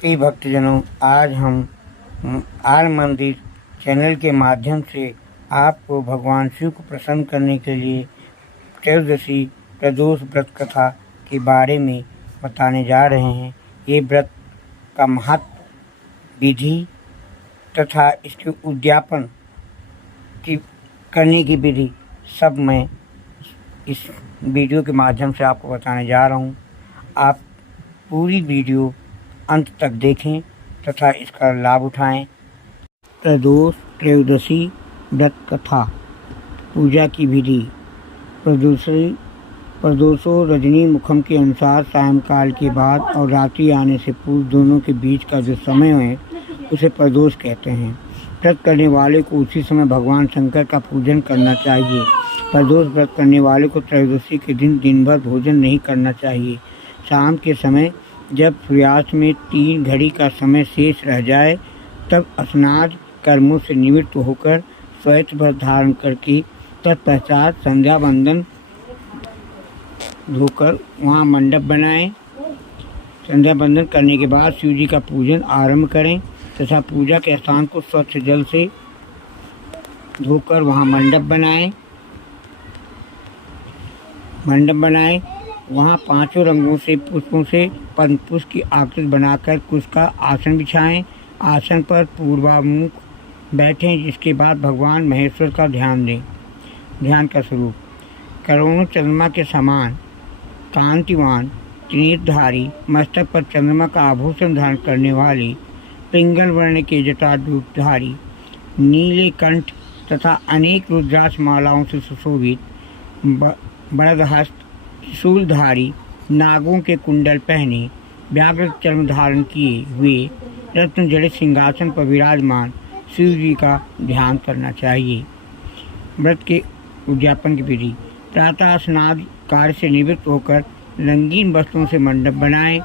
प्रिय भक्तजनों, आज हम आर मंदिर चैनल के माध्यम से आपको भगवान शिव को प्रसन्न करने के लिए त्रयोदशी प्रदोष व्रत कथा के बारे में बताने जा रहे हैं। ये व्रत का महत्व, विधि तथा इसके उद्यापन की करने की विधि सब मैं इस वीडियो के माध्यम से आपको बताने जा रहा हूँ। आप पूरी वीडियो अंत तक देखें तथा इसका लाभ उठाएं। प्रदोष त्रयोदशी व्रत कथा। पूजा की विधि। प्रदोषो रजनी मुखम के अनुसार सायंकाल के बाद और रात्रि आने से पूर्व दोनों के बीच का जो समय है उसे प्रदोष कहते हैं। व्रत करने वाले को उसी समय भगवान शंकर का पूजन करना चाहिए। प्रदोष व्रत करने वाले को त्रयोदशी के दिन भर भोजन नहीं करना चाहिए। शाम के समय जब सूर्यास्त में 3 घड़ी का समय शेष रह जाए तब स्नान कर्मों से निवृत्त होकर श्वेत वस्त्र धारण करके तत्पश्चात संध्या वंदन धोकर वहाँ मंडप बनाएं। संध्या वंदन करने के बाद शिव जी का पूजन आरंभ करें तथा पूजा के स्थान को स्वच्छ जल से धोकर वहाँ मंडप बनाएं। वहाँ 5 रंगों से पुष्पों से पद्म पुष्प की आकृति बनाकर कुश का आसन बिछाएं। आसन पर पूर्वामुख बैठें, जिसके बाद भगवान महेश्वर का ध्यान दें। ध्यान का स्वरूप। करोड़ों चंद्रमा के समान कांतिवान त्रिनेत्रधारी, मस्तक पर चंद्रमा का आभूषण धारण करने वाली, पिंगल वर्ण के जटाधारी, नीले कंठ तथा अनेक रुद्राक्ष मालाओं से सुशोभित, बड़दहस्त शूलधारी, नागों के कुंडल पहने, व्याघ्र चर्म धारण किए हुए, रत्न जड़ित सिंहासन पर विराजमान शिव जी का ध्यान करना चाहिए। व्रत के उद्यापन की विधि। प्रातः स्नान कार्य से निवृत्त होकर रंगीन वस्त्रों से मंडप बनाएं।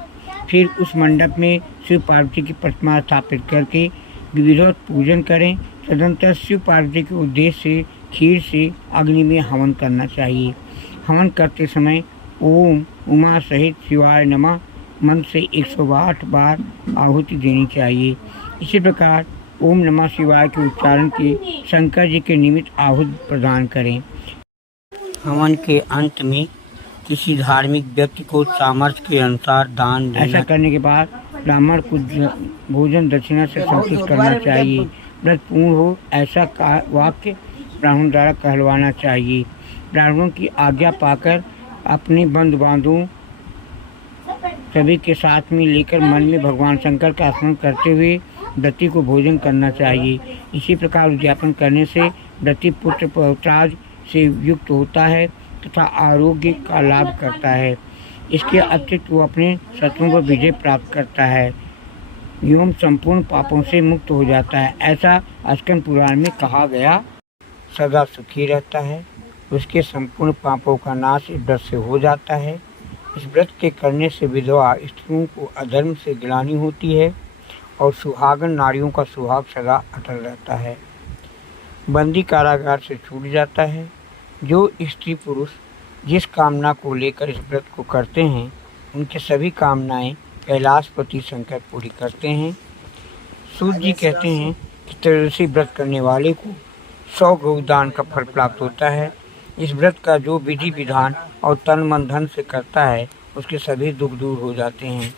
फिर उस मंडप में शिव पार्वती की प्रतिमा स्थापित करके विधिवत पूजन करें। तदनंतर शिव पार्वती के उद्देश्य से खीर से अग्नि में हवन करना चाहिए। हवन करते समय ओम उमा सहित शिवाय नमः मंत्र से 108 बार आहुति देनी चाहिए। इसी प्रकार ओम नमः शिवाय के उच्चारण के शंकर जी के निमित्त आहुति प्रदान करें। हवन के अंत में किसी धार्मिक व्यक्ति को सामर्थ्य के अनुसार दान देना। ऐसा करने के बाद ब्राह्मण को भोजन दक्षिणा से संतुष्ट करना चाहिए। व्रत पूर्ण हो ऐसा वाक्य ब्राह्मण द्वारा कहलवाना चाहिए। ब्राह्मणों की आज्ञा पाकर अपने बंधु बांधवों सभी के साथ में लेकर मन में भगवान शंकर का स्मरण करते हुए व्रती को भोजन करना चाहिए। इसी प्रकार उद्यापन करने से व्रती पुत्र पौत्राज से युक्त होता है तथा आरोग्य का लाभ करता है। इसके अतिरिक्त वो अपने शत्रुओं पर विजय प्राप्त करता है एवं संपूर्ण पापों से मुक्त हो जाता है। ऐसा स्कंद पुराण में कहा गया। सदा सुखी रहता है, उसके संपूर्ण पापों का नाश इस व्रत से हो जाता है। इस व्रत के करने से विधवा स्त्रियों को अधर्म से ग्लानि होती है और सुहागन नारियों का सुहाग सदा अटल रहता है। बंदी कारागार से छूट जाता है। जो स्त्री पुरुष जिस कामना को लेकर इस व्रत को करते हैं उनके सभी कामनाएं कैलाशपति शंकर पूरी करते हैं। सूर्य जी कहते हैं कि त्रयोदशी व्रत करने वाले को 100 गौदान का फल प्राप्त होता है। इस व्रत का जो विधि विधान और तन मन धन से करता है उसके सभी दुख दूर हो जाते हैं।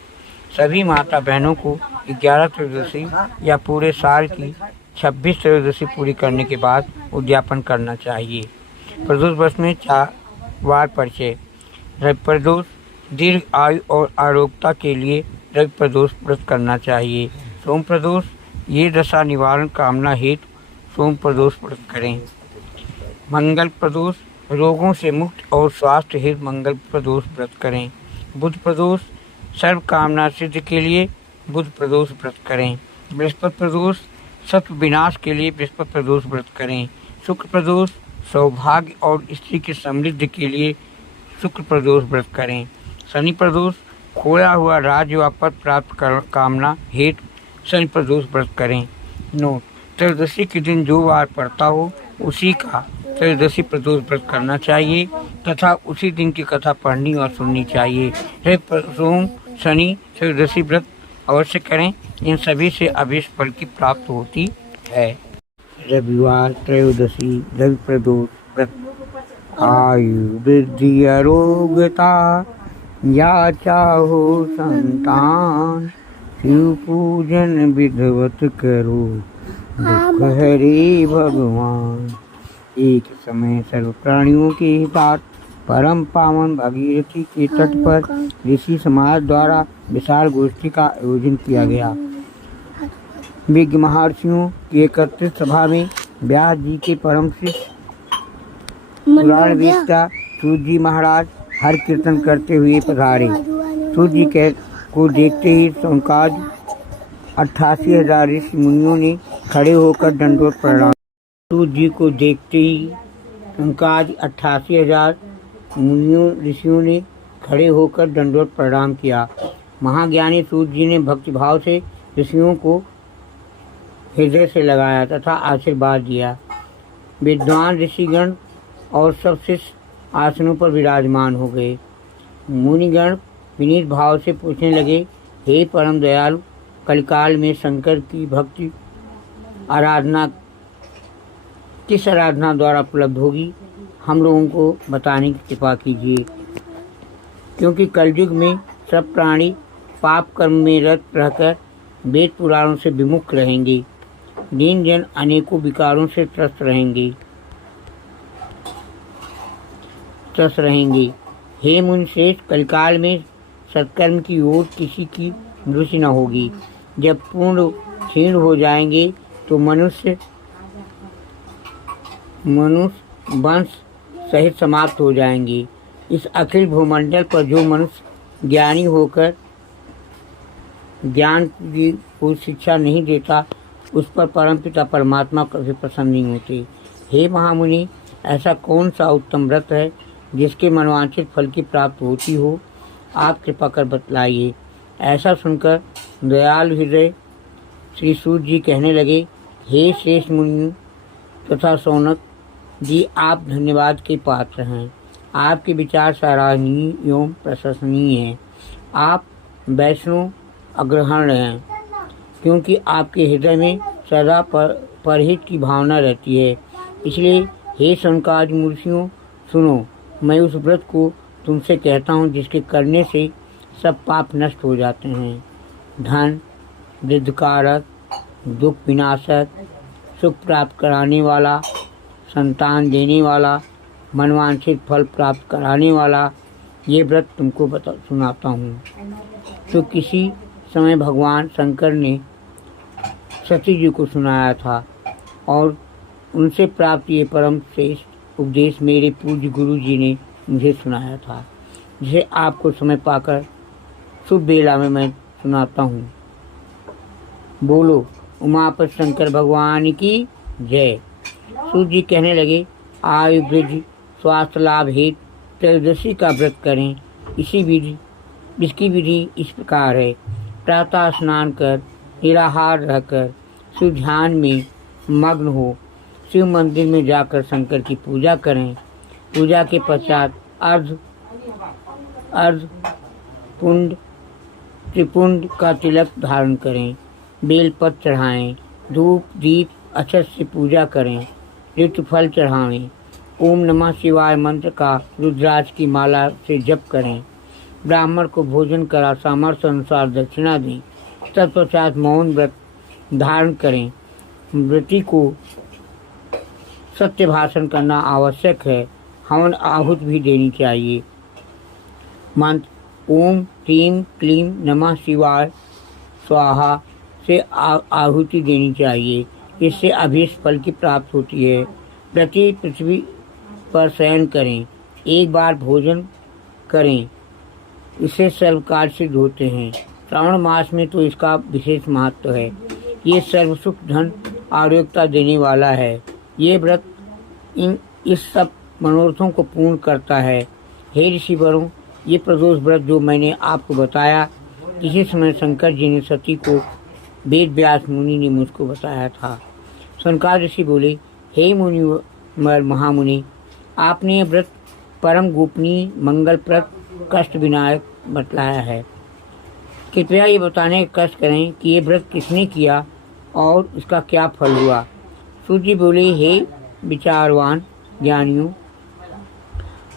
सभी माता बहनों को 11 त्रयोदशी या पूरे साल की 26 त्रयोदशी पूरी करने के बाद उद्यापन करना चाहिए। प्रदोष व्रत में 4 बार परिचय। रवि प्रदोष। दीर्घ आयु और आरोग्यता के लिए रवि प्रदोष व्रत करना चाहिए। सोम प्रदोष। ये दशा निवारण कामना हेतु सोम प्रदोष व्रत करें। मंगल प्रदोष। रोगों से मुक्त और स्वास्थ्य हेतु मंगल प्रदोष व्रत करें। बुध प्रदोष। सर्व कामना सिद्ध के लिए बुध प्रदोष व्रत करें। बृहस्पति प्रदोष। सत्व विनाश के लिए बृहस्पति प्रदोष व्रत करें। शुक्र प्रदोष। सौभाग्य और स्त्री की समृद्धि के लिए शुक्र प्रदोष व्रत करें। शनि प्रदोष। खोया हुआ राज्य व पद प्राप्त कर कामना हेतु शनि प्रदोष व्रत करें। नोट: त्रयोदशी के दिन जो वार पड़ता हो उसी का त्रयोदशी प्रदोष व्रत करना चाहिए तथा उसी दिन की कथा पढ़नी और सुननी चाहिए। सोम शनि त्रयोदशी व्रत अवश्य करें। इन सभी से अभीष्ट फल की प्राप्ति होती है। रविवार त्रयोदशी रवि प्रदोष व्रत। आयु वृद्धि अरोगता या चाहो संतान, शिव पूजन विधवत करो दुख हरे भगवान। एक समय सर्व प्राणियों के हितार्थ परम पावन भागीरथी के तट पर ऋषि समाज द्वारा विशाल गोष्ठी का आयोजन किया गया। विज्ञ महर्षियों की एकत्रित सभा में व्यास जी के परम शिष्य पुराण वेत्ता सूत जी महाराज हर कीर्तन करते हुए पधारे। सूत जी को देखते ही सौनकाज 88,000 ऋषि मुनियों ने खड़े होकर दंडवत प्रणाम। सूत जी को देखते ही सौनकाज 88,000 मुनियों ऋषियों ने खड़े होकर दंडवत प्रणाम किया। महाज्ञानी सूत जी ने भक्तिभाव से ऋषियों को हृदय से लगाया तथा आशीर्वाद दिया। विद्वान ऋषिगण और सब शिष्य आसनों पर विराजमान हो गए। मुनिगण विनीत भाव से पूछने लगे, हे परम दयालु, कलिकाल में शंकर की भक्ति आराधना किस आराधना द्वारा उपलब्ध होगी? हम लोगों को बताने की कृपा कीजिए, क्योंकि कलयुग में सब प्राणी पाप कर्म में रत रहकर वेद पुराणों से विमुख रहेंगे। दीन जन अनेकों विकारों से त्रस्त रहेंगे। हे मुनिश्रेष्ठ, कलिकाल में सत्कर्म की ओर किसी की रुचि न होगी। जब पूर्ण क्षीण हो जाएंगे तो मनुष्य वंश सहित समाप्त हो जाएंगे। इस अखिल भूमंडल पर जो मनुष्य ज्ञानी होकर ज्ञान की कोई शिक्षा नहीं देता, उस पर परमपिता परमात्मा कभी प्रसन्न नहीं होते। हे महामुनि, ऐसा कौन सा उत्तम व्रत है जिसके मनवांछित फल की प्राप्ति होती हो? आप कृपा कर बतलाइए। ऐसा सुनकर दयालु हृदय श्री सूत जी कहने लगे, हे श्रेष्ठ मुनि तथा शौनक जी, आप धन्यवाद के पात्र हैं। आपके विचार सराहनीय एवं प्रशंसनीय हैं। आप वैष्णव अग्रहण हैं, क्योंकि आपके हृदय में सदा परहित की भावना रहती है। इसलिए हे शौनकादि मुनियों, सुनो, मैं उस व्रत को तुमसे कहता हूँ जिसके करने से सब पाप नष्ट हो जाते हैं। धन वृद्धिकारक, दुख विनाशक, सुख प्राप्त कराने वाला, संतान देने वाला, मनवांछित फल प्राप्त कराने वाला ये व्रत तुमको सुनाता हूँ। तो किसी समय भगवान शंकर ने सती जी को सुनाया था और उनसे प्राप्त ये परम श्रेष्ठ उपदेश मेरे पूज्य गुरु जी ने मुझे सुनाया था, जिसे आपको समय पाकर शुभ बेला में मैं सुनाता हूँ। बोलो उमापति शंकर भगवान की जय। सूत जी कहने लगे, आयु वृद्धि स्वास्थ्य लाभ हेतु त्रयोदशी का व्रत करें। इसकी विधि इस प्रकार है। प्रातः स्नान कर निराहार रहकर शिव ध्यान में मग्न हो शिव मंदिर में जाकर शंकर की पूजा करें। पूजा के पश्चात अर्ध पुंड त्रिपुंड का तिलक धारण करें, बेलपत्र चढ़ाएं, धूप दीप अक्षत से पूजा करें, ऋतु फल चढ़ाएं, ओम नमः शिवाय मंत्र का रुद्राक्ष की माला से जप करें, ब्राह्मण को भोजन करा सामर्थ्य अनुसार दक्षिणा दें। तत्पश्चात मौन व्रत धारण करें। व्रती को सत्य भाषण करना आवश्यक है। हवन आहुति भी देनी चाहिए। मंत्र ओम ह्रीं क्लीं नमः शिवाय स्वाहा से आहुति देनी चाहिए। इससे अभीष्ट फल की प्राप्ति होती है। प्रति पृथ्वी पर शयन करें, एक बार भोजन करें, इससे सर्व कार्य सिद्ध होते हैं। श्रावण मास में तो इसका विशेष महत्व है। ये सर्व सुख धन आरोग्यता देने वाला है। ये व्रत इस सब मनोरथों को पूर्ण करता है। हे ऋषिवरों, ये प्रदोष व्रत जो मैंने आपको बताया, किसी समय शंकर जी ने सती को वेद व्यास मुनि ने मुझको बताया था। शंकर ऋषि बोले, हे मुनि महामुनि, आपने ये व्रत परम गोपनीय मंगलप्रद कष्ट विनायक बतलाया है। कृपया ये बताने का कष्ट करें कि ये व्रत किसने किया और इसका क्या फल हुआ। सूत जी बोले, हे विचारवान ज्ञानियों,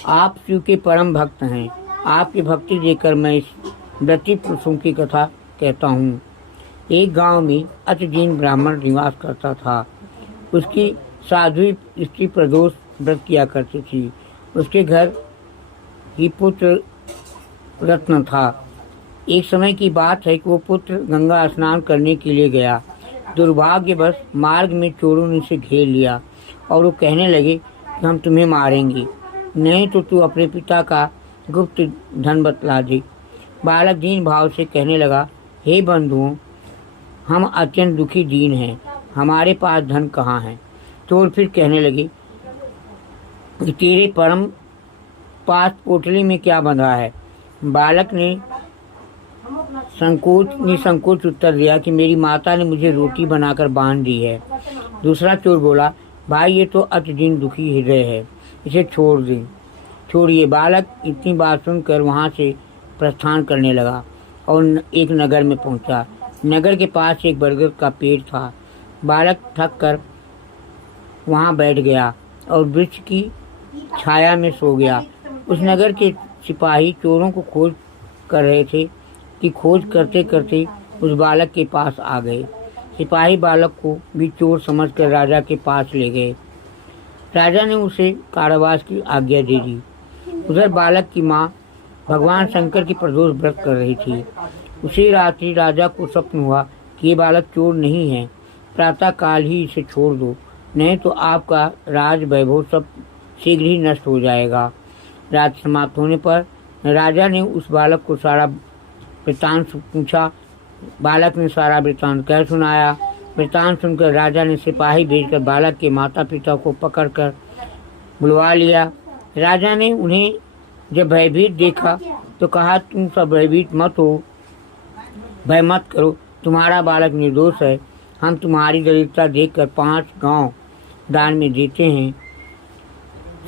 आप शिव के परम भक्त हैं। आपकी भक्ति देखकर मैं इस व्रती पुरुषों की कथा कहता हूँ। एक गांव में अतिदीन ब्राह्मण निवास करता था। उसकी साध्वी स्त्री प्रदोष व्रत किया करती थी। उसके घर ही पुत्र रत्न था। एक समय की बात है कि वो पुत्र गंगा स्नान करने के लिए गया। दुर्भाग्यवश मार्ग में चोरों ने उसे घेर लिया और वो कहने लगे कि हम तुम्हें मारेंगे, नहीं तो तू अपने पिता का गुप्त धन बतला दे। बालक दीन भाव से कहने लगा, हे बंधुओं, हम अत्यंत दुखी दीन हैं, हमारे पास धन कहाँ है। चोर फिर कहने लगे कि तेरे परम पास पोटली में क्या बंधा है। बालक ने निसंकोच उत्तर दिया कि मेरी माता ने मुझे रोटी बनाकर बांध दी है। दूसरा चोर बोला, भाई ये तो अतिदीन दुखी हृदय है, इसे छोड़िए। बालक इतनी बात सुनकर वहाँ से प्रस्थान करने लगा और एक नगर में पहुँचा। नगर के पास एक बरगद का पेड़ था। बालक थक कर वहाँ बैठ गया और वृक्ष की छाया में सो गया। उस नगर के सिपाही चोरों को खोज कर रहे थे कि खोज करते करते उस बालक के पास आ गए। सिपाही बालक को भी चोर समझकर राजा के पास ले गए। राजा ने उसे कारावास की आज्ञा दे दी। उधर बालक की माँ भगवान शंकर की प्रदोष व्रत कर रही थी। उसी रात्रि राजा को स्वप्न हुआ कि ये बालक चोर नहीं है, प्रातः काल ही इसे छोड़ दो, नहीं तो आपका राज वैभव सब शीघ्र ही नष्ट हो जाएगा। रात समाप्त होने पर राजा ने उस बालक को सारा वृत्तांत पूछा। बालक ने सारा वृत्तांत कह सुनाया। वृत्तांत सुनकर राजा ने सिपाही भेजकर बालक के माता पिता को पकड़कर बुलवा लिया। राजा ने उन्हें जब भयभीत देखा तो कहा, तुम सब भयभीत मत हो, भय मत करो, तुम्हारा बालक निर्दोष है। हम तुम्हारी दरिद्रता देखकर 5 गांव दान में देते हैं।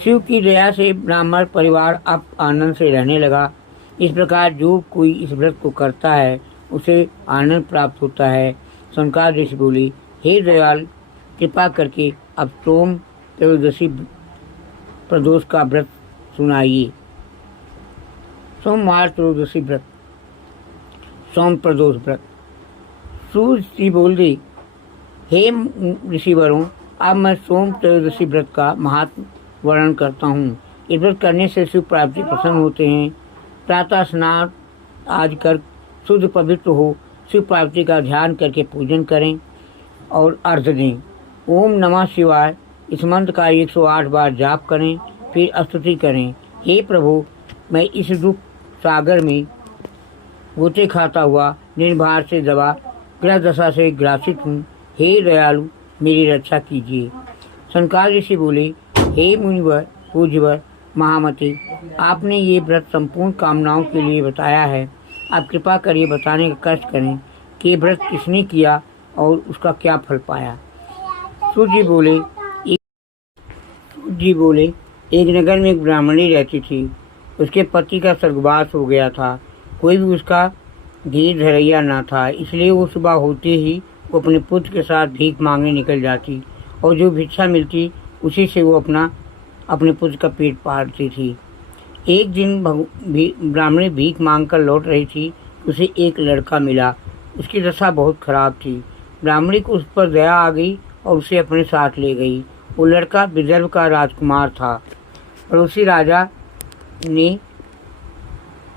शिव की दया से ब्राह्मण परिवार अब आनंद से रहने लगा। इस प्रकार जो कोई इस व्रत को करता है उसे आनंद प्राप्त होता है। शंकर ऋषि बोले, हे दयाल, कृपा करके अब सोम त्रयोदशी प्रदोष का व्रत सुनाइए। सोमवार त्रयोदशी व्रत, सोम प्रदोष व्रत। सूर्य जी बोल दी, हे ऋषिवरों, अब मैं सोम त्रयोदशी व्रत का महात्म वर्णन करता हूँ। इस व्रत करने से शिव प्राप्ति प्रसन्न होते हैं। प्रातः स्नान आज कर शुद्ध पवित्र हो शिव प्राप्ति का ध्यान करके पूजन करें और अर्घ दें। ओम नमः शिवाय इस मंत्र का 108 बार जाप करें, फिर स्तुति करें। हे प्रभु, मैं इस दुख सागर में गोते खाता हुआ निर्भार से दबा ग्रह दशा से ग्रासित हूँ। हे दयालु, मेरी रक्षा कीजिए। शंकर ऋषि बोले, हे मुनिवर, पूज्यवर, महामते, आपने ये व्रत संपूर्ण कामनाओं के लिए बताया है। आप कृपा करिए बताने का कष्ट करें कि ये व्रत किसने किया और उसका क्या फल पाया। सूर्य जी बोले, एक नगर में एक ब्राह्मणी रहती थी। उसके पति का स्वर्गवास हो गया था। कोई भी उसका धीर धरैया न था, इसलिए वो सुबह होते ही वो अपने पुत्र के साथ भीख मांगने निकल जाती और जो भिक्षा मिलती उसी से वो अपने पुत्र का पेट पालती थी। एक दिन ब्राह्मणी भीख मांगकर लौट रही थी। उसे एक लड़का मिला। उसकी दशा बहुत खराब थी। ब्राह्मणी को उस पर दया आ गई और उसे अपने साथ ले गई। वो लड़का विदर्भ का राजकुमार था। पड़ोसी राजा ने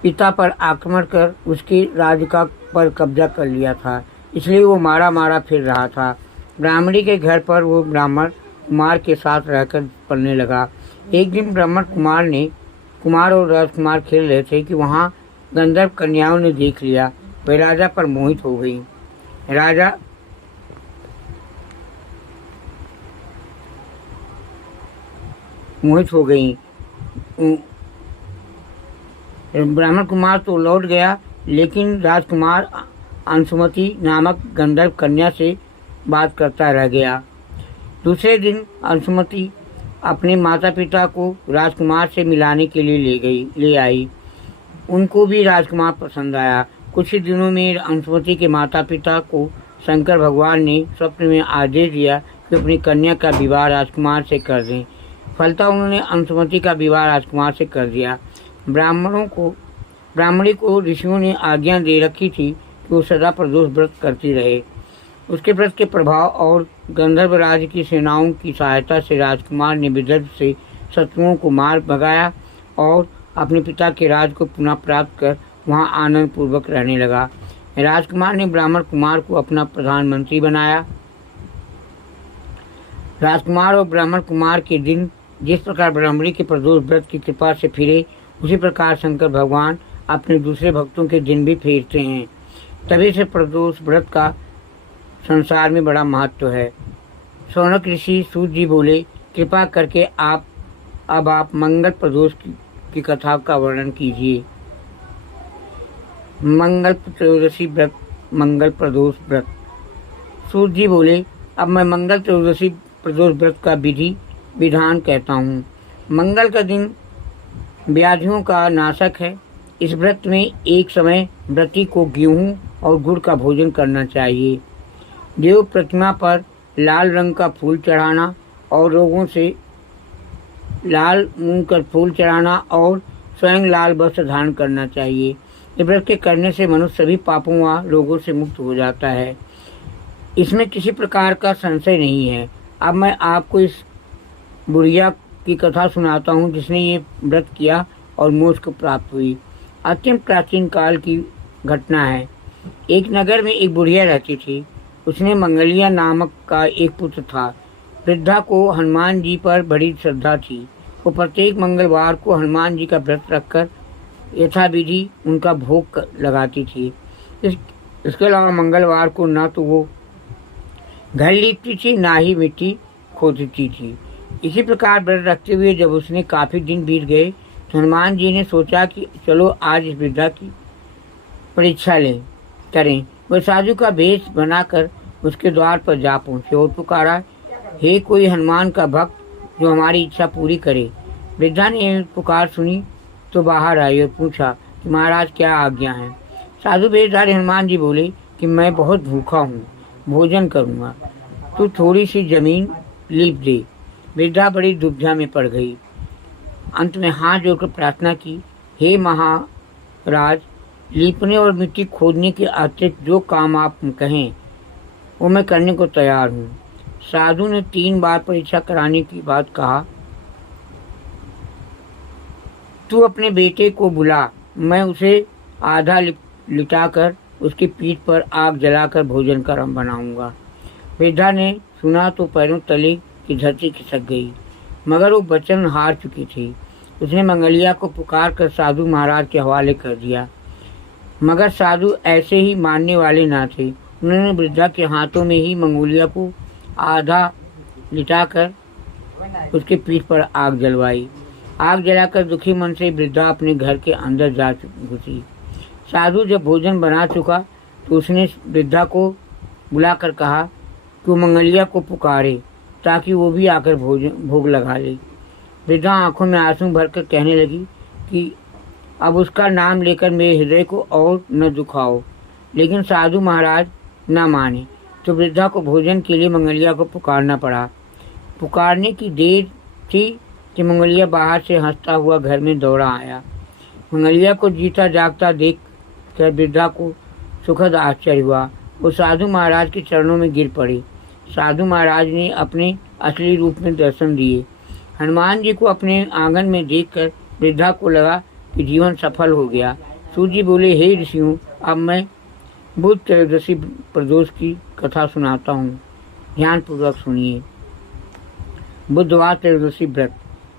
पिता पर आक्रमण कर उसके राज्य पर कब्जा कर लिया था, इसलिए वो मारा फिर रहा था। ब्राह्मणी के घर पर वो ब्राह्मण कुमार के साथ रहकर पलने लगा। एक दिन ब्राह्मण कुमार और राजकुमार खेल रहे थे कि वहाँ गंधर्व कन्याओं ने देख लिया। वह राजा पर मोहित हो गई। ब्राह्मण कुमार तो लौट गया, लेकिन राजकुमार अंशुमति नामक गंधर्व कन्या से बात करता रह गया। दूसरे दिन अंशुमति अपने माता पिता को राजकुमार से मिलाने के लिए ले आई। उनको भी राजकुमार पसंद आया। कुछ ही दिनों में अंशुमति के माता पिता को शंकर भगवान ने स्वप्न में आदेश दिया कि अपनी कन्या का विवाह राजकुमार से कर दें। फलतः उन्होंने अंशुमति का विवाह राजकुमार से कर दिया। ब्राह्मणी को ऋषियों ने आज्ञा दे रखी थी कि वो सदा प्रदोष व्रत करती रहे। उसके व्रत के प्रभाव और गंधर्व राज की सेनाओं की सहायता से राजकुमार ने विदर्भ से शत्रुओं को मार भगाया और अपने पिता के राज को पुनः प्राप्त कर वहां आनंद पूर्वक रहने लगा। राजकुमार ने ब्राह्मण कुमार को अपना प्रधानमंत्री बनाया। राजकुमार और ब्राह्मण कुमार के दिन जिस प्रकार ब्राह्मणी के प्रदोष व्रत की कृपा से फिरे, उसी प्रकार शंकर भगवान अपने दूसरे भक्तों के दिन भी फेरते हैं। तभी से प्रदोष व्रत का संसार में बड़ा महत्व है। शौनक ऋषि सूत जी बोले, कृपा करके आप मंगल प्रदोष की कथा का वर्णन कीजिए। मंगल त्रयोदशी व्रत, मंगल प्रदोष व्रत। सूत जी बोले, अब मैं मंगल त्रयोदशी प्रदोष व्रत का विधान कहता हूँ। मंगल का दिन व्याधियों का नाशक है। इस व्रत में एक समय व्रती को गेहूं और गुड़ का भोजन करना चाहिए। देव प्रतिमा पर लाल रंग का फूल चढ़ाना और लाल मूंग का फूल चढ़ाना और स्वयं लाल वस्त्र धारण करना चाहिए। इस व्रत के करने से मनुष्य सभी पापों व रोगों से मुक्त हो जाता है। इसमें किसी प्रकार का संशय नहीं है। अब मैं आपको इस बुढ़िया की कथा सुनाता हूँ जिसने ये व्रत किया और मोक्ष को प्राप्त हुई। अत्यंत प्राचीन काल की घटना है। एक नगर में एक बुढ़िया रहती थी। उसने मंगलिया नामक का एक पुत्र था। वृद्धा को हनुमान जी पर बड़ी श्रद्धा थी। वो प्रत्येक मंगलवार को हनुमान जी का व्रत रखकर यथाविधि उनका भोग लगाती थी। इसके अलावा मंगलवार को न तो वो घर लीपती थी ना ही मिट्टी खोदती थी। इसी प्रकार व्रत रखते हुए जब उसने काफ़ी दिन बीत गए तो हनुमान जी ने सोचा कि चलो आज इस वृद्धा की परीक्षा करें। वह साधु का वेश बनाकर उसके द्वार पर जा पहुँचे और पुकारा, हे कोई हनुमान का भक्त जो हमारी इच्छा पूरी करे। वृद्धा ने पुकार सुनी तो बाहर आई और पूछा कि महाराज क्या आज्ञा है। साधु वेशधारी हनुमान जी बोले कि मैं बहुत भूखा हूँ, भोजन करूँगा, तू थोड़ी सी जमीन लीप दे। वृद्धा बड़ी दुविधा में पड़ गई। अंत में हाथ जोड़कर प्रार्थना की, हे महाराज, लीपने और मिट्टी खोदने के अतिरिक्त जो काम आप कहें वो मैं करने को तैयार हूँ। साधु ने 3 बार परीक्षा कराने की बात कहा, तू अपने बेटे को बुला, मैं उसे आधा लिटाकर उसकी पीठ पर आग जलाकर भोजन का बनाऊंगा। वृद्धा ने सुना तो पैरों तले की धरती खिसक गई, मगर वो वचन हार चुकी थी। उसने मंगलिया को पुकार कर साधु महाराज के हवाले कर दिया, मगर साधु ऐसे ही मानने वाले ना थे। उन्होंने वृद्धा के हाथों में ही मंगोलिया को आधा लिटाकर उसके पीठ पर आग जलवाई। आग जलाकर दुखी मन से वृद्धा अपने घर के अंदर जा घुसी। साधु जब भोजन बना चुका तो उसने वृद्धा को बुलाकर कहा कि वो मंगलिया को पुकारे ताकि वो भी आकर भोग लगा ले। वृद्धा आंखों में आंसू भरकर कहने लगी कि अब उसका नाम लेकर मेरे हृदय को और न दुखाओ। लेकिन साधु महाराज न माने तो वृद्धा को भोजन के लिए मंगलिया को पुकारना पड़ा। पुकारने की देर थी कि मंगलिया बाहर से हंसता हुआ घर में दौड़ा आया। मंगलिया को जीता जागता देख कर वृद्धा को सुखद आश्चर्य हुआ। वो साधु महाराज के चरणों में गिर पड़ी। साधु महाराज ने अपने असली रूप में दर्शन दिए। हनुमान जी को अपने आंगन में देखकर वृद्धा को लगा कि जीवन सफल हो गया। सूत जी बोले, हे ऋषियों, अब मैं बुध त्रयोदशी प्रदोष की कथा सुनाता हूँ, ध्यानपूर्वक सुनिए। बुधवार त्रयोदशी व्रत।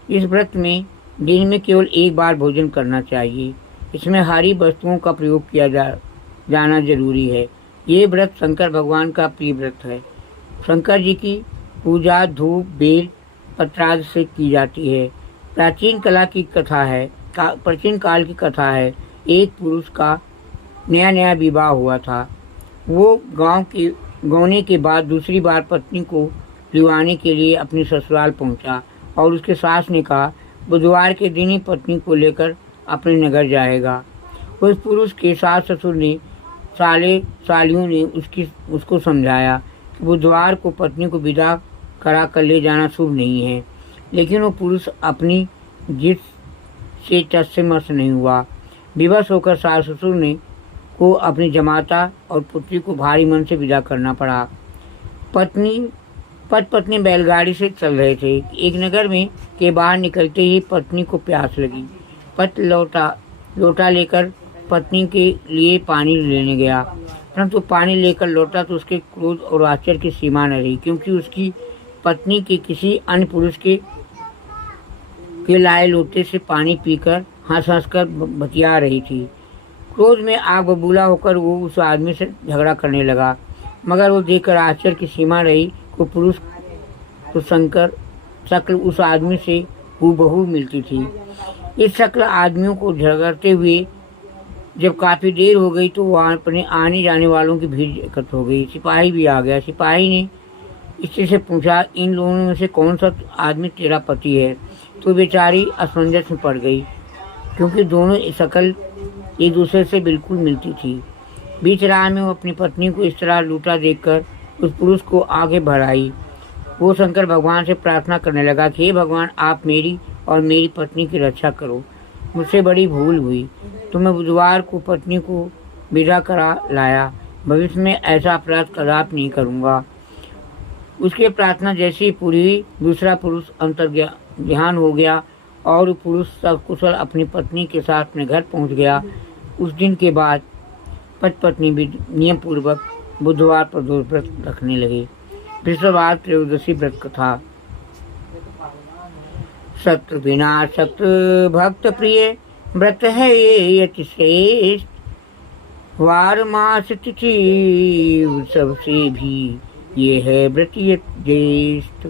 इस व्रत में दिन में केवल एक बार भोजन करना चाहिए। इसमें हरी वस्तुओं का प्रयोग किया जाना जरूरी है। ये व्रत शंकर भगवान का प्रिय व्रत है। शंकर जी की पूजा धूप बेल पत्रादि से की जाती है। प्राचीन काल की कथा है। एक पुरुष का नया विवाह हुआ था। वो गौने के बाद दूसरी बार पत्नी को लिवाने के लिए अपने ससुराल पहुंचा और उसके सास ने कहा बुधवार के दिन ही पत्नी को लेकर अपने नगर जाएगा। उस पुरुष के सास ससुर ने सालियों ने उसको समझाया कि बुधवार को पत्नी को विदा करा कर ले जाना शुभ नहीं है, लेकिन वो पुरुष अपनी जिद से टस से मस नहीं हुआ। विवश होकर सास ससुर ने को अपनी जमाता और पुत्री को भारी मन से विदा करना पड़ा। पत्नी बैलगाड़ी से चल रहे थे। एक नगर में के बाहर निकलते ही पत्नी को प्यास लगी। पति लोटा लेकर पत्नी के लिए पानी लेने गया, परंतु पानी लेकर लौटा तो उसके क्रोध और आश्चर्य की सीमा न रही, क्योंकि उसकी पत्नी के किसी अन्य पुरुष के लाए लोटे से पानी पीकर हंस कर बतिया रही थी। क्रोध में आग बबूला होकर वो उस आदमी से झगड़ा करने लगा, मगर वो देखकर आश्चर्य की सीमा रही को पुरुष तो शक्ल उस आदमी से हूबहू मिलती थी। इस शक्ल आदमियों को झगड़ते हुए जब काफ़ी देर हो गई तो वहाँ अपने आने जाने वालों की भीड़ एकत्र हो गई। सिपाही भी आ गया। सिपाही ने स्त्री से पूछा, इन लोगों में से कौन सा आदमी तेरा पति है? तो बेचारी असमंजस में पड़ गई, क्योंकि दोनों शक्ल एक दूसरे से बिल्कुल मिलती थी। बीच राह में वो अपनी पत्नी को इस तरह लूटा देखकर उस पुरुष को आगे बढ़ाई। वो शंकर भगवान से प्रार्थना करने लगा कि हे भगवान, आप मेरी और मेरी पत्नी की रक्षा करो। मुझसे बड़ी भूल हुई, तो मैं बुधवार को पत्नी को विदा करा लाया। भविष्य में ऐसा अपराध कदापि नहीं करूँगा। उसकी प्रार्थना जैसे ही पूरी हुई, दूसरा पुरुष अंतर्ध्यान हो गया और पुरुष सकुशल अपनी पत्नी के साथ अपने घर पहुंच गया। उस दिन के बाद पति पत्नी भी नियम पूर्वक बुधवार पर व्रत रखने लगे। वृषभार त्रयोदशी व्रत कथा। शत्रु विनाशक भक्त प्रिय व्रत है ये अति श्रेष्ठ, वार मास तिथि सबसे भी ये है व्रत ज्येष्ठ।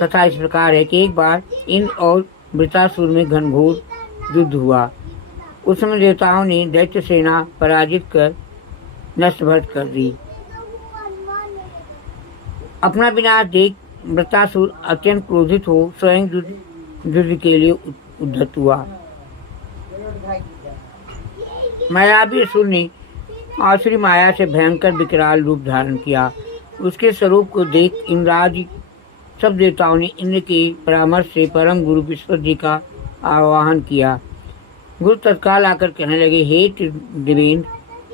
कथा इस प्रकार है कि एक बार इंद्र और वृत्रासुर में घनघोर युद्ध हुआ। उस समय देवताओं ने दैत्य सेना पराजित कर नष्ट भ्रष्ट कर दी। अपना विनाश देख वृत्रासुर अत्यंत क्रोधित हो स्वयं युद्ध के लिए उद्धत हुआ। मायावी असुर ने आसुरी माया से भयंकर विकराल रूप धारण किया। उसके स्वरूप को देख इंद्रादि सब देवताओं ने इंद्र के परामर्श से परम गुरु विश्वत जी का आवाहन किया। गुरु तत्काल आकर कहने लगे, हे देवेंद्र,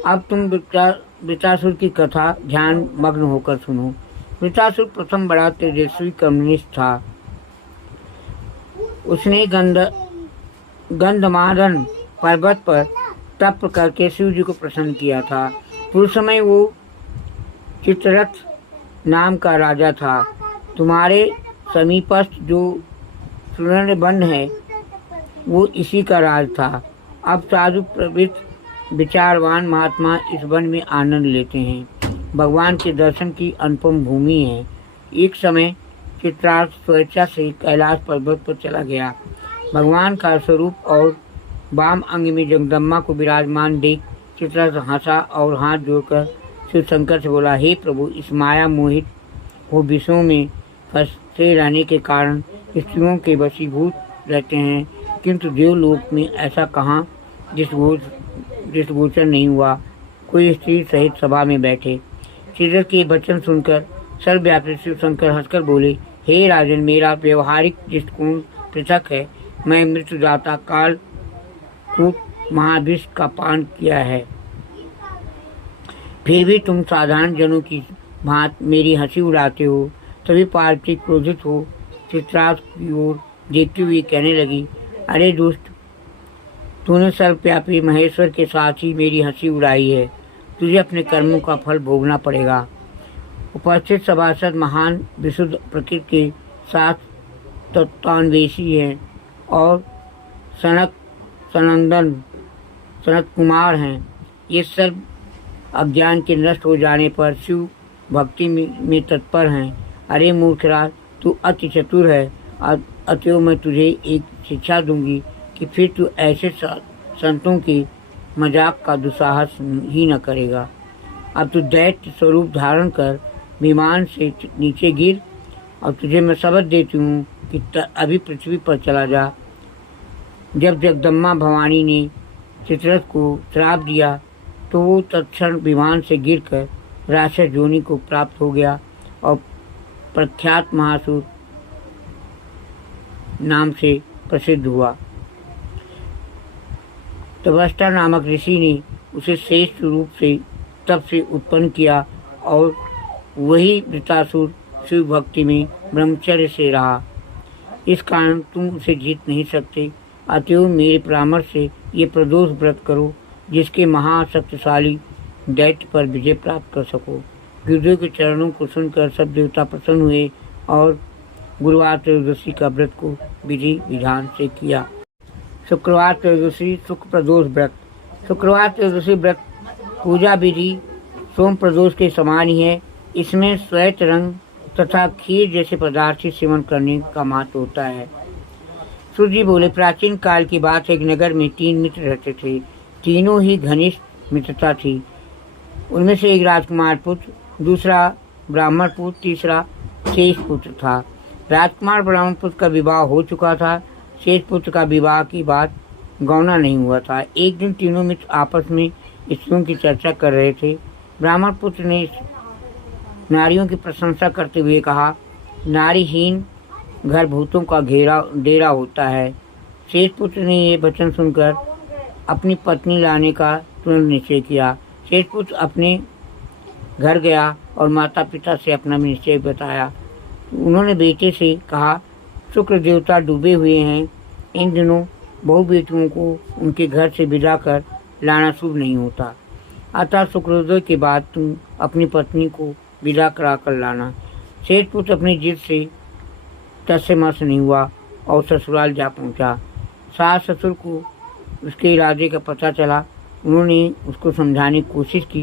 अब तुम वृत्रासुर की कथा ध्यान मग्न होकर सुनो। वृत्रासुर प्रथम बड़ा तेजस्वी कम्युनिस्ट था। उसने गंधमादन पर्वत पर तप करके शिव जी को प्रसन्न किया था। उस समय वो चित्ररथ नाम का राजा था। तुम्हारे समीपस्थ जो सुवर्ण वन है वो इसी का राज था। अब साधु प्रवृत्त विचारवान महात्मा इस वन में आनंद लेते हैं। भगवान के दर्शन की अनुपम भूमि है। एक समय चित्रार्थ स्वेच्छा से कैलाश पर्वत पर चला गया। भगवान का स्वरूप और वाम अंग में जगदम्बा को विराजमान देख चित्रार्थ हंसा और हाथ जोड़कर शिव शंकर से बोला, हे प्रभु, इस माया मोहित हो विषयों में फंसते रहने के कारण स्त्रियों के वशीभूत रहते हैं, किंतु देवलोक में ऐसा कहाँ दृष्टिगोचर नहीं हुआ। कोई स्त्री सहित सभा में बैठे। श्रीधर के वचन सुनकर सर्वव्यापी शिव शंकर हंसकर बोले, हे राजन, मेरा व्यवहारिक दृष्टिकोण पृथक है। मैं मृत्युदाता काल कूट महाविष का पान किया है, फिर भी तुम साधारण जनों की भांति मेरी हंसी उड़ाते हो। तभी पार्वती क्रोधित हो चित्रार्थ की ओर देखती हुई कहने लगी, अरे दुष्ट, तूने सर्वव्यापी महेश्वर के साथ ही मेरी हंसी उड़ाई है। तुझे अपने कर्मों का फल भोगना पड़ेगा। उपस्थित सभासद महान विशुद्ध प्रकृति के साथ तत्वान्वेषी हैं और सनत कुमार हैं। ये सब अज्ञान के नष्ट हो जाने पर शिव भक्ति में तत्पर हैं। अरे मूर्खराज, तू अति चतुर है। अतएव मैं तुझे एक शिक्षा दूंगी कि फिर तू ऐसे संतों के मजाक का दुस्साहस ही न करेगा। अब तू दैत्य स्वरूप धारण कर विमान से नीचे गिर, और तुझे मैं शपथ देती हूँ कि अभी पृथ्वी पर चला जा। जब जगदम्बा भवानी ने चित्ररथ को श्राप दिया तो वो तत्क्षण विमान से गिरकर राक्षस योनि को प्राप्त हो गया और प्रख्यात महासुर नाम से प्रसिद्ध हुआ। तपस्या नामक ऋषि ने उसे श्रेष्ठ रूप से तप से उत्पन्न किया और वही वृतासुर शिव भक्ति में ब्रह्मचर्य से रहा। इस कारण तुम उसे जीत नहीं सकते। अतएव मेरे परामर्श से ये प्रदोष व्रत करो, जिसके महाशक्तिशाली दैत्य पर विजय प्राप्त कर सको। गुरुदेव के चरणों को सुनकर सब देवता प्रसन्न हुए और गुरुवार त्रयोदशी का व्रत को विधि विधान से किया। शुक्रवार त्रयोदशी शुक्ल प्रदोष व्रत। शुक्रवार त्रयोदशी व्रत पूजा विधि सोम प्रदोष के समान ही है। इसमें श्वेत रंग तथा खीर जैसे पदार्थ से सेवन करने का महत्व होता है। सूर्य जी बोले, प्राचीन काल की बात है, एक नगर में 3 मित्र रहते थे। तीनों ही घनिष्ठ मित्रता थी। उनमें से एक राजकुमार पुत्र, दूसरा ब्राह्मण पुत्र, तीसरा शेष पुत्र था। राजकुमार ब्राह्मण पुत्र का विवाह हो चुका था। शेष पुत्र का विवाह की बात गौना नहीं हुआ था। एक दिन तीनों मित्र आपस में स्त्रियों की चर्चा कर रहे थे। ब्राह्मण पुत्र ने नारियों की प्रशंसा करते हुए कहा, नारीहीन घर भूतों का डेरा होता है। शेष पुत्र ने ये वचन सुनकर अपनी पत्नी लाने का तुरंत निश्चय किया। शेष पुत्र अपने घर गया और माता पिता से अपना निश्चय बताया। उन्होंने बेटे से कहा, शुक्र देवता डूबे हुए हैं। इन दिनों बहु बेटियों को उनके घर से विदा कर लाना शुभ नहीं होता। अतः शुक्रोदय के बाद तुम अपनी पत्नी को विदा करा कर लाना। शेष पुत्र अपनी जिद से तस्मस नहीं हुआ और ससुराल जा पहुंचा। सास ससुर को उसके इरादे का पता चला। उन्होंने उसको समझाने की कोशिश की,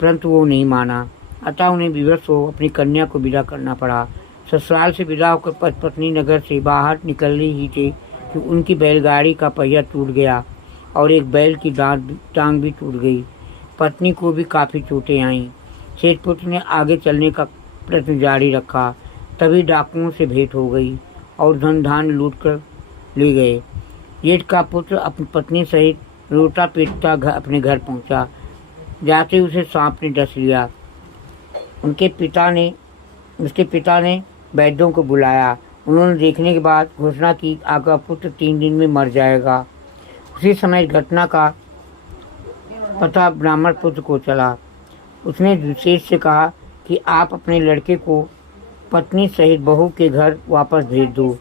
परंतु वो नहीं माना। अतः उन्हें विवश हो अपनी कन्या को विदा करना पड़ा। ससुराल से विदा होकर पत्नी नगर से बाहर निकल रही ही थे कि उनकी बैलगाड़ी का पहिया टूट गया और एक बैल की टांग भी टूट गई। पत्नी को भी काफ़ी चोटें आईं। शेष पुत्र ने आगे चलने का प्रयत्न जारी रखा। तभी डाकुओं से भेंट हो गई और धन धान लूट कर ले गए। जेठ का पुत्र अपनी पत्नी सहित रोता पीटता अपने घर पहुंचा। जाते उसे सांप ने डस लिया। उसके पिता ने वैद्यों को बुलाया। उन्होंने देखने के बाद घोषणा की, आपका पुत्र 3 दिन में मर जाएगा। उसी समय घटना का पता ब्राह्मण पुत्र को चला। उसने विशेष से कहा कि आप अपने लड़के को पत्नी सहित बहू के घर वापस भेज दो।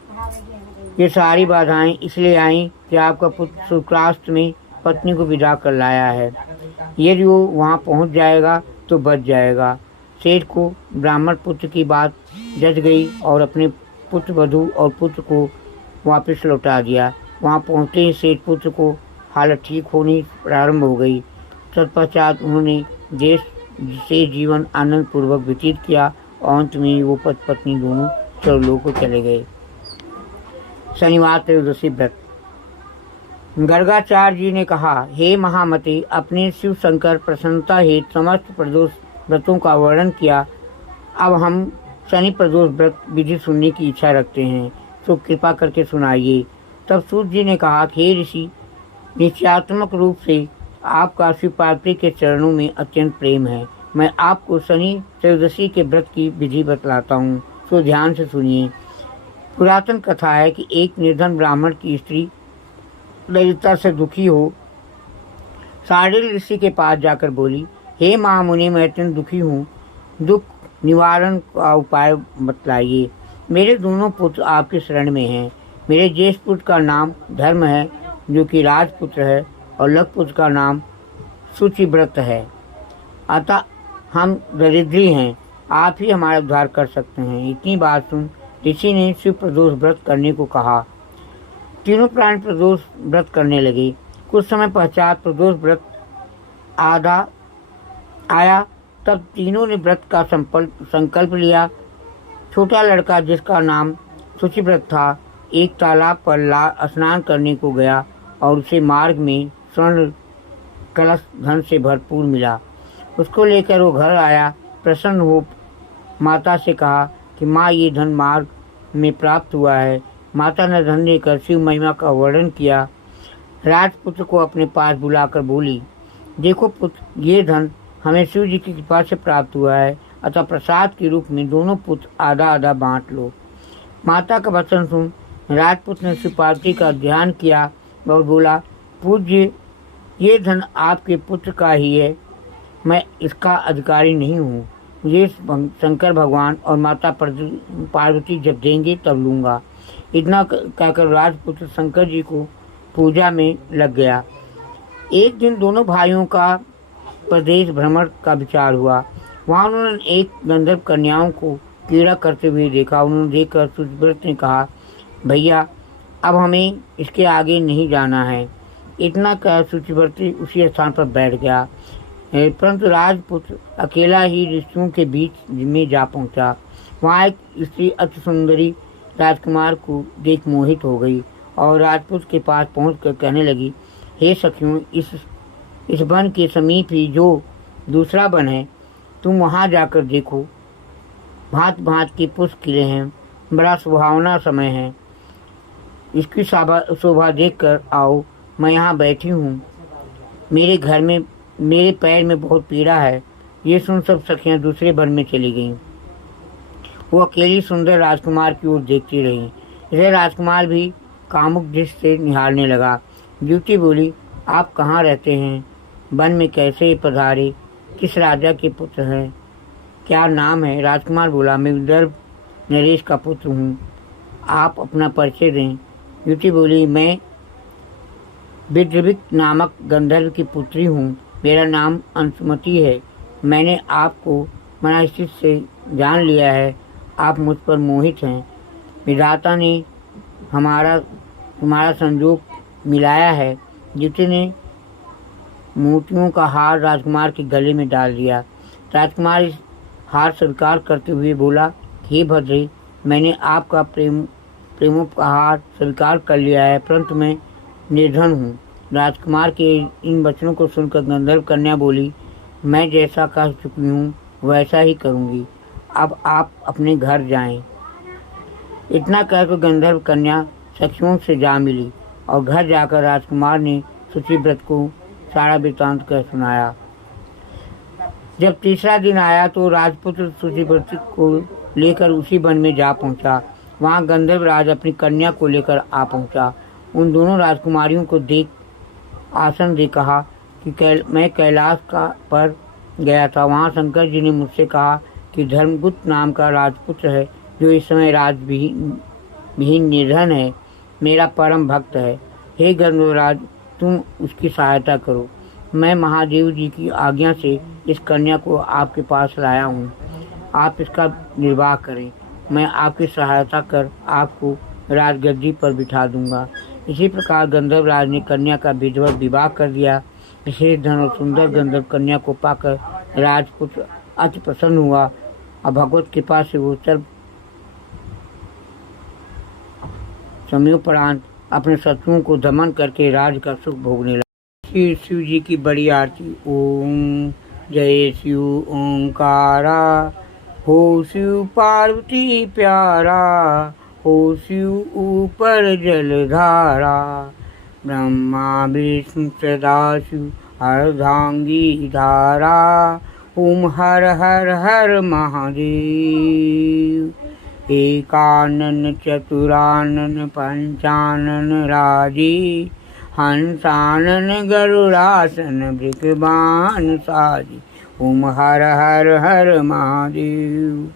ये सारी बाधाएं इसलिए आईं कि आपका पुत्र शुक्रास्त में पत्नी को विदा कर लाया है। यदि वो वहाँ पहुँच जाएगा तो बच जाएगा। शेष को ब्राह्मण पुत्र की बात जच गई और अपने पुत्र वधू और पुत्र को वापस लौटा दिया। वहाँ पहुँचते ही शेष पुत्र को हालत ठीक होनी प्रारंभ हो गई। तत्पश्चात उन्होंने देश से जीवन आनंद पूर्वक व्यतीत किया और अंत में वो पति पत्नी दोनों चरलोक को चले गए। शनिवार त्रयोदशी व्रत। गर्गाचार्य जी ने कहा, हे महामते, अपने शिव शंकर प्रसन्नता हेतु समस्त प्रदोष व्रतों का वर्णन किया। अब हम शनि प्रदोष व्रत विधि सुनने की इच्छा रखते हैं, तो कृपा करके सुनाइए। तब सूर्य जी ने कहा, हे ऋषि, निश्चयात्मक रूप से आपका शिव पार्वती के चरणों में अत्यंत प्रेम है। मैं आपको शनि त्रयोदशी के व्रत की विधि बतलाता हूँ, तो ध्यान से सुनिए। पुरातन कथा है कि एक निर्धन ब्राह्मण की स्त्री दरिद्रता से दुखी हो शार्दूल ऋषि के पास जाकर बोली, हे महामुनि, मैं अत्यंत दुखी हूँ, दुख निवारण का उपाय बतलाइए। मेरे दोनों पुत्र आपके शरण में हैं। मेरे ज्येष्ठ पुत्र का नाम धर्म है, जो कि राजपुत्र है, और लघु पुत्र का नाम शुचिव्रत है। अतः हम दरिद्री हैं, आप ही हमारा उद्धार कर सकते हैं। इतनी बात सुन ऋषि ने शिव प्रदोष व्रत करने को कहा। तीनों प्राणी प्रदोष व्रत करने लगे। कुछ समय पश्चात प्रदोष व्रत आया। तब तीनों ने व्रत का संकल्प लिया। छोटा लड़का, जिसका नाम शुचिव्रत था, एक तालाब पर स्नान करने को गया और उसे मार्ग में स्वर्ण कलश धन से भरपूर मिला। उसको लेकर वो घर आया। प्रसन्न हो माता से कहा कि माँ, ये धन मार्ग में प्राप्त हुआ है। माता ने धन लेकर शिव महिमा का वर्णन किया। राजपुत्र को अपने पास बुलाकर बोली, देखो पुत्र, ये धन हमें शिव जी की कृपा से प्राप्त हुआ है, अतः प्रसाद के रूप में दोनों पुत्र आधा आधा बांट लो। माता का वचन सुन राजपुत्र ने शिव पार्वती का ध्यान किया और बोला, पूज्य, ये धन आपके पुत्र का ही है, मैं इसका अधिकारी नहीं हूँ। ये शंकर भगवान और माता पार्वती जब देंगे तब लूँगा। इतना कहकर राजपुत्र शंकर जी को पूजा में लग गया। एक दिन दोनों भाइयों का प्रदेश भ्रमण का विचार हुआ। वहाँ उन्होंने एक गंधर्व कन्याओं को क्रीड़ा करते हुए देखा। उन्होंने देखकर सुव्रत ने कहा, भैया अब हमें इसके आगे नहीं जाना है। इतना कह शुचिव्रती उसी स्थान पर बैठ गया। परंतु राजपुत्र अकेला ही ऋषियों के बीच में जा पहुंचा। वहाँ एक स्त्री अति सुंदरी राजकुमार को देख मोहित हो गई और राजपुत्र के पास पहुंचकर कहने लगी, हे सखियों, इस वन के समीप ही जो दूसरा वन है, तुम वहाँ जाकर देखो। भांत भांत के पुष्प खिले हैं, बड़ा सुहावना समय है। इसकी शोभा देखकर आओ। मैं यहाँ बैठी हूँ, मेरे पैर में बहुत पीड़ा है। ये सुन सब सखियाँ दूसरे वन में चली गईं। वो अकेली सुंदर राजकुमार की ओर देखती रही। इसे राजकुमार भी कामुक दृष्टि से निहारने लगा। युवती बोली, आप कहाँ रहते हैं? वन में कैसे पधारे? किस राजा के पुत्र हैं? क्या नाम है? राजकुमार बोला, मैं विदर्भ नरेश का पुत्र हूँ, आप अपना परिचय दें। युवती बोली, मैं विद्रविक नामक गंधर्व की पुत्री हूँ, मेरा नाम अंशुमती है। मैंने आपको मनास्थित से जान लिया है, आप मुझ पर मोहित हैं। विधाता ने तुम्हारा संजोग मिलाया है। युवती ने मोतियों का हार राजकुमार के गले में डाल दिया। राजकुमार इस हार स्वीकार करते हुए बोला, हे भद्रे, मैंने आपका प्रेमोपहार स्वीकार कर लिया है, परंतु मैं निर्धन हूँ। राजकुमार के इन वचनों को सुनकर गंधर्व कन्या बोली, मैं जैसा कह चुकी हूँ वैसा ही करूँगी, अब आप अपने घर जाएं। इतना कहकर गंधर्व कन्या सखियों से जा मिली और घर जाकर राजकुमार ने शुचिव्रत को सारा वृत्तांत कह सुनाया। जब तीसरा दिन आया तो राजपुत्र शुचिव्रत को लेकर उसी वन में जा पहुंचा। वहां गंधर्व राज अपनी कन्या को लेकर आ पहुंचा। उन दोनों राजकुमारियों को देख आसन दे कहा कि मैं कैलाश पर गया था। वहां शंकर जी ने मुझसे कहा कि धर्मगुप्त नाम का राजपुत्र है, जो इस समय राजविहीन निर्धन है, मेरा परम भक्त है। हे गंधर्वराज, तुम उसकी सहायता करो। मैं महादेव जी की आज्ञा से इस कन्या को आपके पास लाया हूँ, आप इसका निर्वाह करें। मैं आपकी सहायता कर आपको राजगद्दी पर बिठा दूंगा। इसी प्रकार गंधर्वराज ने कन्या का विधिवत विवाह कर दिया। विशेष धन और सुंदर गंधर्व कन्या को पाकर राजपुत्र अति प्रसन्न हुआ और भगवत कृपा से वो सर्व समयोपरांत अपने शत्रुओं को दमन करके राज का सुख भोगने लगा। श्री शिव जी की बड़ी आरती। ओम जय शिव ओंकारा, हो शिव पार्वती प्यारा, हो शिव ऊपर जलधारा, ब्रह्मा विष्णु सदा शिव अर्धांगी धारा, ओम हर हर हर महादेव। एकानन चतुरानन पंचानन राजी, हंसानन गरुड़ासन वृषभान साजी, ओम हर हर हर महादेव।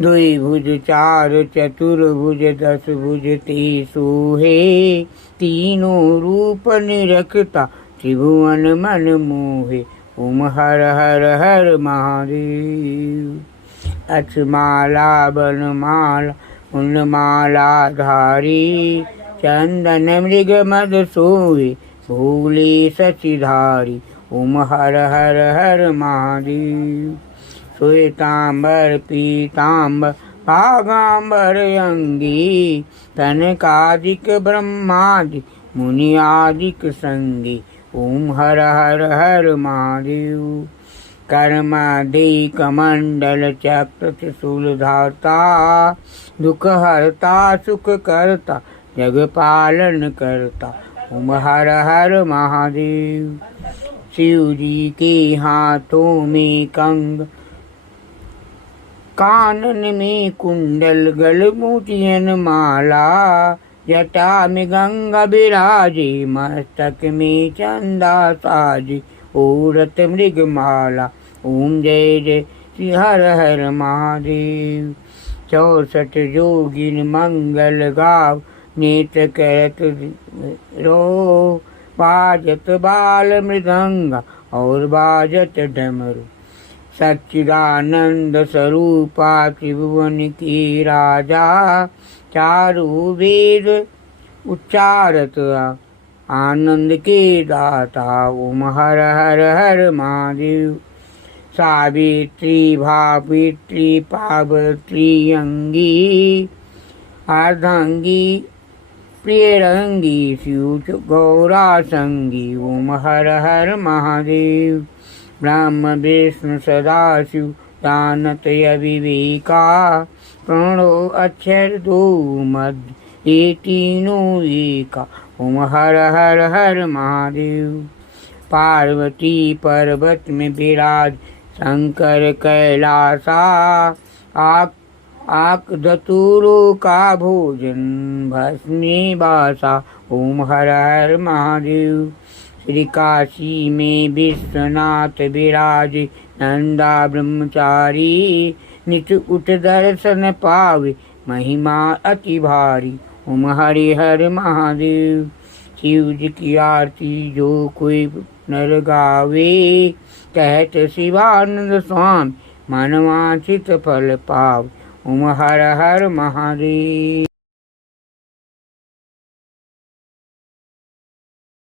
द्विभुज चार चतुर्भुज दस भुज ते सोहे, तीनों रूप निरखता त्रिभुवन मन मोहे, ओम हर हर हर महादेव। अक्षमाला बनमाला उन्माला धारी, चंदन मृग मद सोहे, भूले सचिधारी, ओम हर हर हर महादेव। श्वेतांबर पीतांबर भागांबर अंगी, तनकादिक ब्रह्मादिक मुनियादिक संगी, ओम हर हर हर महादेव। कर्मादि कमंडल चक्र त्रिशूल धाता, दुख हरता सुख करता जग पालन करता, ओम हर हर महादेव। शिव जी के हाथों में कंग, कानन में कुंडल, गल मोतियन माला, जटा में गंगा बिराजे, मस्तक में चंदा साजे, ओरत मृगमाला। ओम जय जय श्री हर हर महादेव। 64 जोगिन मंगल गाव, नेत्र करत रो, बाजत बाल मृदंगा और बाजत डमरू। सच्चिदानंद स्वरूपा त्रिभुवन की राजा, चारु वेद उच्चारत आनंद के दाता। ओम हर हर हर महादेव। सावित्री भावित्री पावत्री अंगी, अर्धांगी प्रियरंगी, शिव गौरा संगी। ओम हर हर महादेव। ब्रह्म विष्णु सदाशिव जानत अविवेका, प्रणो अक्षर दो मध्य ये तीनों एका। ओम हर हर हर महादेव। पार्वती पर्वत में विराज, शंकर कैलासा, आक धतूरों का भोजन, भस्मी बासा। ओम हर हर महादेव। श्री काशी में विश्वनाथ विराज, नंदा ब्रह्मचारी, नित उठ दर्शन पावे, महिमा अति भारी। ओम हरि हर महादेव। शिव जी की आरती जो कोई नर गावे, कहत शिवानंद स्वामी, मनवांछित फल पावे। ओम हर हर महादेव।